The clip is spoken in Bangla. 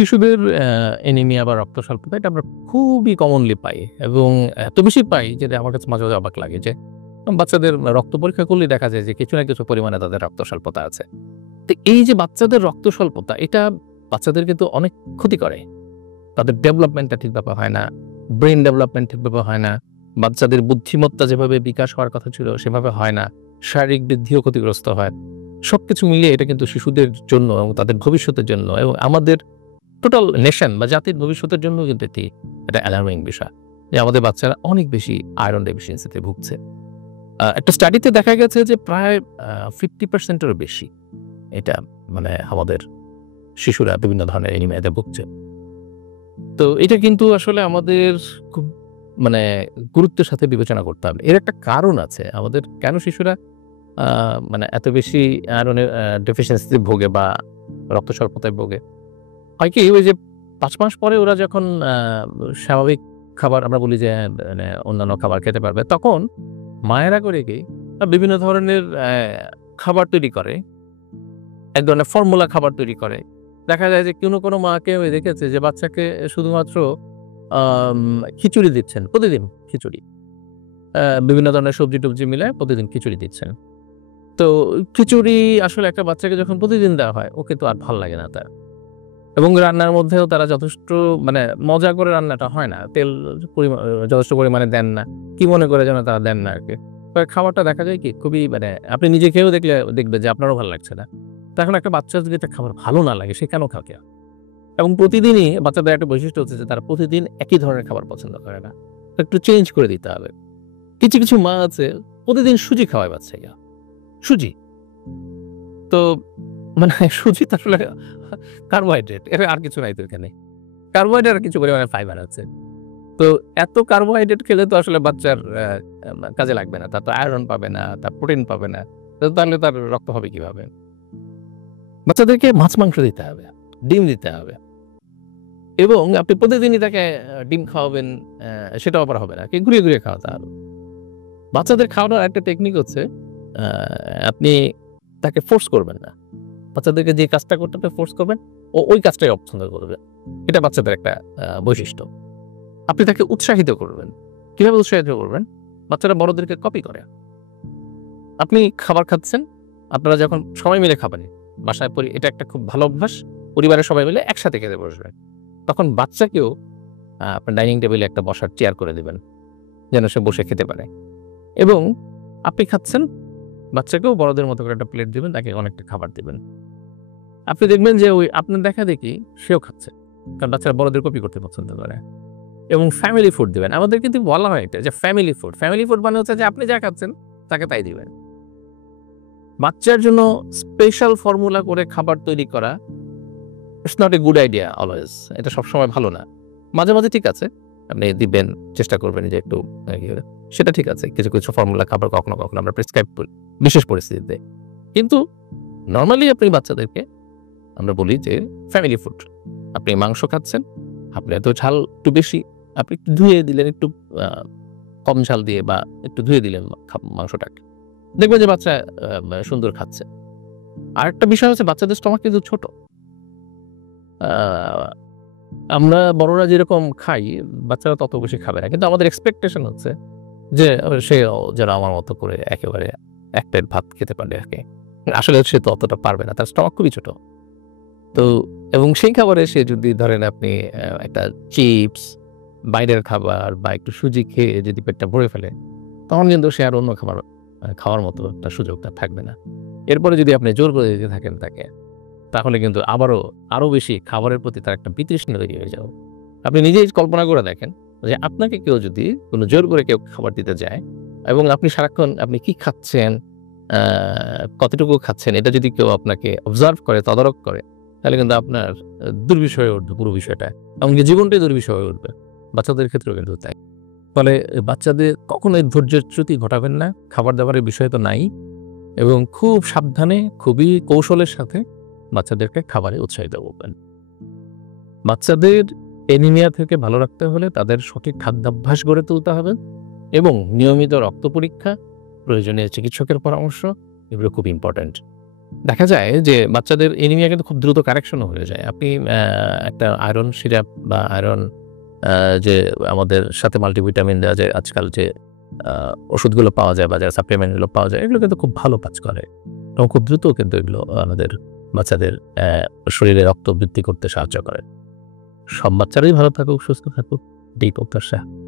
শিশুদের অ্যানিমিয়া বা রক্ত স্বল্পতা এটা আমরা খুবই কমনলি পাই এবং এত বেশি পাই যেটা আমার কাছে মাঝে, মাঝে অবাক লাগে যে বাচ্চাদের রক্ত পরীক্ষা করলেই দেখা যায় যে কিছু না কিছু পরিমাণে তাদের রক্ত স্বল্পতা আছে। তো এই যে বাচ্চাদের রক্ত স্বল্পতা এটা বাচ্চাদের কিন্তু অনেক ক্ষতি করে। তাদের ডেভেলপমেন্টটা ঠিকভাবে হয় না, ব্রেইন ডেভেলপমেন্ট ঠিকভাবে হয় না, বাচ্চাদের বুদ্ধিমত্তা যেভাবে বিকাশ হওয়ার কথা ছিল সেভাবে হয় না, শারীরিক বৃদ্ধিও ক্ষতিগ্রস্ত হয়। সবকিছু মিলিয়ে এটা কিন্তু শিশুদের জন্য এবং তাদের ভবিষ্যতের জন্য এবং আমাদের টোটাল নেশন বা জাতির ভবিষ্যতের জন্য কিন্তু এটা অ্যালার্মিং বিষয় যে আমাদের বাচ্চারা অনেক বেশি আয়রন ডেফিসিয়েন্সিতে ভুগছে। একটা স্টাডিতে দেখা গেছে যে প্রায় 50% এরও বেশি এটা মানে আমাদের শিশুরা বিভিন্ন ধরনের অ্যানিমিয়াতে ভুগছে। তো এটা কিন্তু আসলে আমাদের খুব মানে গুরুত্বের সাথে বিবেচনা করতে হবে। এর একটা কারণ আছে। আমাদের কেন শিশুরা আ মানে এত বেশি আয়রনের ডেফিসিয়েন্সিতে ভোগে বা রক্ত স্বল্পতায় ভোগে? হয় কি ওই যে ৫ মাস পরে ওরা যখন স্বাভাবিক খাবার আমরা বলি যে মানে অন্যান্য খাবার খেতে পারবে, তখন মায়েরা করে কি বিভিন্ন ধরনের খাবার তৈরি করে। এক ধরনের ফর্মুলা খাবার তৈরি করে। দেখা যায় যে কোনো মাকে আমি দেখেছি যে বাচ্চাকে শুধুমাত্র আম খিচুড়ি দিচ্ছেন, প্রতিদিন খিচুড়ি। বিভিন্ন ধরনের সবজি-টবজি মিলায় প্রতিদিন খিচুড়ি দিচ্ছেন। তো খিচুড়ি আসলে একটা বাচ্চাকে যখন প্রতিদিন দেওয়া হয়, ওকে তো আর ভাল লাগে না তার। এবং রান্নার মধ্যেও তারা যথেষ্ট মানে মজা করে রান্নাটা হয় না। তেল যথেষ্ট পরিমাণে দেন না। কি মনে করে যেন তারা দেন না আরকি। খাবারটা দেখা যায় কি খুবই মানে আপনি নিজে খেয়েও দেখবেন যে আপনারও ভালো লাগছে না। তো এখন একটা বাচ্চার যদি একটা খাবার ভালো না লাগে সে কেন খাবে? এবং প্রতিদিনই বাচ্চাদের একটা বৈশিষ্ট্য হচ্ছে যে তারা প্রতিদিন একই ধরনের খাবার পছন্দ করে না। তো একটু চেঞ্জ করে দিতে হবে। কিছু মা আছে প্রতিদিন সুজি খাওয়ায় বাচ্চাকে। সুজি। তো মানে সুজি তো আসলে কার্বোহাইড্রেট। এর আর কিছু নাই তো এখানে। কার্বোহাইড্রেট আর কিছু পরিমাণে ফাইবার আছে। তো এত কার্বোহাইড্রেট খেলে তো আসলে বাচ্চার কাজে লাগবে না। তার তো আয়রন পাবে না, তার প্রোটিন পাবে না। তো তাহলে তার রক্ত হবে কিভাবে? বাচ্চাদেরকে মাছ-মাংস দিতে হবে, ডিম দিতে হবে এবং আপনি প্রতিদিনই তাকে ডিম খাওয়াবেন সেটাও আবার হবে না। ঘুরিয়ে খাওয়াতে হবে। বাচ্চাদের খাওয়ানোর একটা টেকনিক হচ্ছে আ আপনি তাকে ফোর্স করবেন না। বাচ্চাদেরকে যে কাজটা করতে হবে ফোর্স করবেন, ও ওই কাজটাই অপছন্দ করবে। এটা বাচ্চাদের একটা বৈশিষ্ট্য। আপনি তাকে উৎসাহিত করবেন। কিভাবে উৎসাহিত করবেন? বাচ্চারা বড়দেরকে কপি করে। আপনি খাবার খাচ্ছেন, আপনারা যখন সবাই মিলে খাবেন, বাসায় এটা একটা খুব ভালো অভ্যাস। পরিবারের সবাই মিলে একসাথে খেতে বসবেন। তখন বাচ্চাকেও আপনার ডাইনিং টেবিলে একটা বসার চেয়ার করে দিবেন। যেন সে বসে খেতে পারে। এবং আপনি খাচ্ছেন, বাচ্চাকেও বড়দের মতো করে একটা প্লেট দিবেন, তাকে অনেকটা খাবার দিবেন। আপনি দেখবেন যে ওই আপনার দেখাদেখি সেও খাচ্ছে। কারণ বাচ্চারা বড়দের কপি করতে পছন্দ করে। এবং ফ্যামিলি ফুড দিবেন। আমাদের কিন্তু বলা হয় এটা যে ফ্যামিলি ফুড। ফ্যামিলি ফুড মানে হচ্ছে যে আপনি যা খাচ্ছেন তাকে তাই দিবেন। বাচ্চার জন্য স্পেশাল ফর্মুলা করে খাবার তৈরি করা it's not a good idea always. এটা সবসময় ভালো না। মাঝে ঠিক আছে। আপনি দিবেন, চেষ্টা করবেন যে একটু সেটা ঠিক আছে। কিছু ফর্মুলা খাবার কখনো আমরা প্রেসক্রাইব করি বিশেষ পরিস্থিতিতে। কিন্তু নরমালি আপনি বাচ্চাদেরকে আমরা বলি যে ফ্যামিলি ফুড। আপনি মাংস খাচ্ছেন, আপনি এত ঝাল একটু বেশি, আপনি একটু ধুয়ে দিলেন একটু আ কম ঝাল দিয়ে বা একটু ধুয়ে দিলেন মাংসটাকে। দেখবেন যে বাচ্চা সুন্দর খাচ্ছে। আরেকটা বিষয় হচ্ছে বাচ্চাদের স্টমাক কিন্তু ছোট। আ আমরা বড়রা যেরকম খাই, বাচ্চারা তত বেশি খাবে না। কিন্তু আমাদের এক্সপেকটেশন হচ্ছে যে সেও যেন আমার মতো করে একেবারে এক প্লেট ভাত খেতে পারে আরকি। আসলে সে তো অতটা পারবে না। তার স্টমাক খুবই ছোট। তো এবং সেই খাবারে সে যদি ধরেন আপনি একটা চিপস, বাইরের খাবার বা একটু সুজি খেয়ে যদি পেটটা ভরে ফেলে, তখন কিন্তু সে আর অন্য খাবার খাওয়ার মতো একটা সুযোগ তার থাকবে না। এরপরে যদি আপনি জোর করে দিতে থাকেন তাকে, তাহলে কিন্তু আরো বেশি খাবারের প্রতি তার একটা বিতৃষ্ণা তৈরি হয়ে যাবে। আপনি নিজেই কল্পনা করে দেখেন যে আপনাকে কেউ যদি জোর করে কেউ খাবার দিতে যায় এবং আপনি সারাক্ষণ আপনি কি খাচ্ছেন, আ কতটুকু খাচ্ছেন এটা যদি কেউ আপনাকে অবজার্ভ করে, তদারক করে, তাহলে কিন্তু আপনার দুর্বিষহ হয়ে উঠবে পুরো বিষয়টা। এমনকি জীবনটাই দুর্বিষহ হয়ে উঠবে। বাচ্চাদের ক্ষেত্রেও কিন্তু তাই। ফলে বাচ্চাদের কখনোই ধৈর্যচ্যুতি ঘটাবেন না। খাবার-দাবারের বিষয় তো নাই এবং খুব সাবধানে, খুবই কৌশলের সাথে বাচ্চাদেরকে খাবারে উৎসাহিত করবেন। বাচ্চাদের অ্যানিমিয়া থেকে ভালো রাখতে হলে তাদের সঠিক খাদ্যাভ্যাস গড়ে তুলতে হবে এবং নিয়মিত রক্ত পরীক্ষা, প্রয়োজনীয় চিকিৎসকের পরামর্শ এগুলো খুব ইম্পোর্টেন্ট। দেখা যায় যে বাচ্চাদের এনিমিয়া কিন্তু খুব দ্রুত কারেকশনও হয়ে যায়। আপনি একটা আয়রন সিরাপ বা আয়রন যে আমাদের সাথে মাল্টিভিটামিন দেওয়া যায় আজকাল যে আ ওষুধগুলো পাওয়া যায় বাজারে সাপ্লিমেন্ট গুলো পাওয়া যায়, এগুলো কিন্তু খুব ভালো কাজ করে। এবং খুব দ্রুত কিন্তু এগুলো আমাদের বাচ্চাদের শরীরে রক্ত বৃদ্ধি করতে সাহায্য করে। সব বাচ্চারাই ভালো থাকুক, সুস্থ থাকুক, এটাই প্রত্যাশা।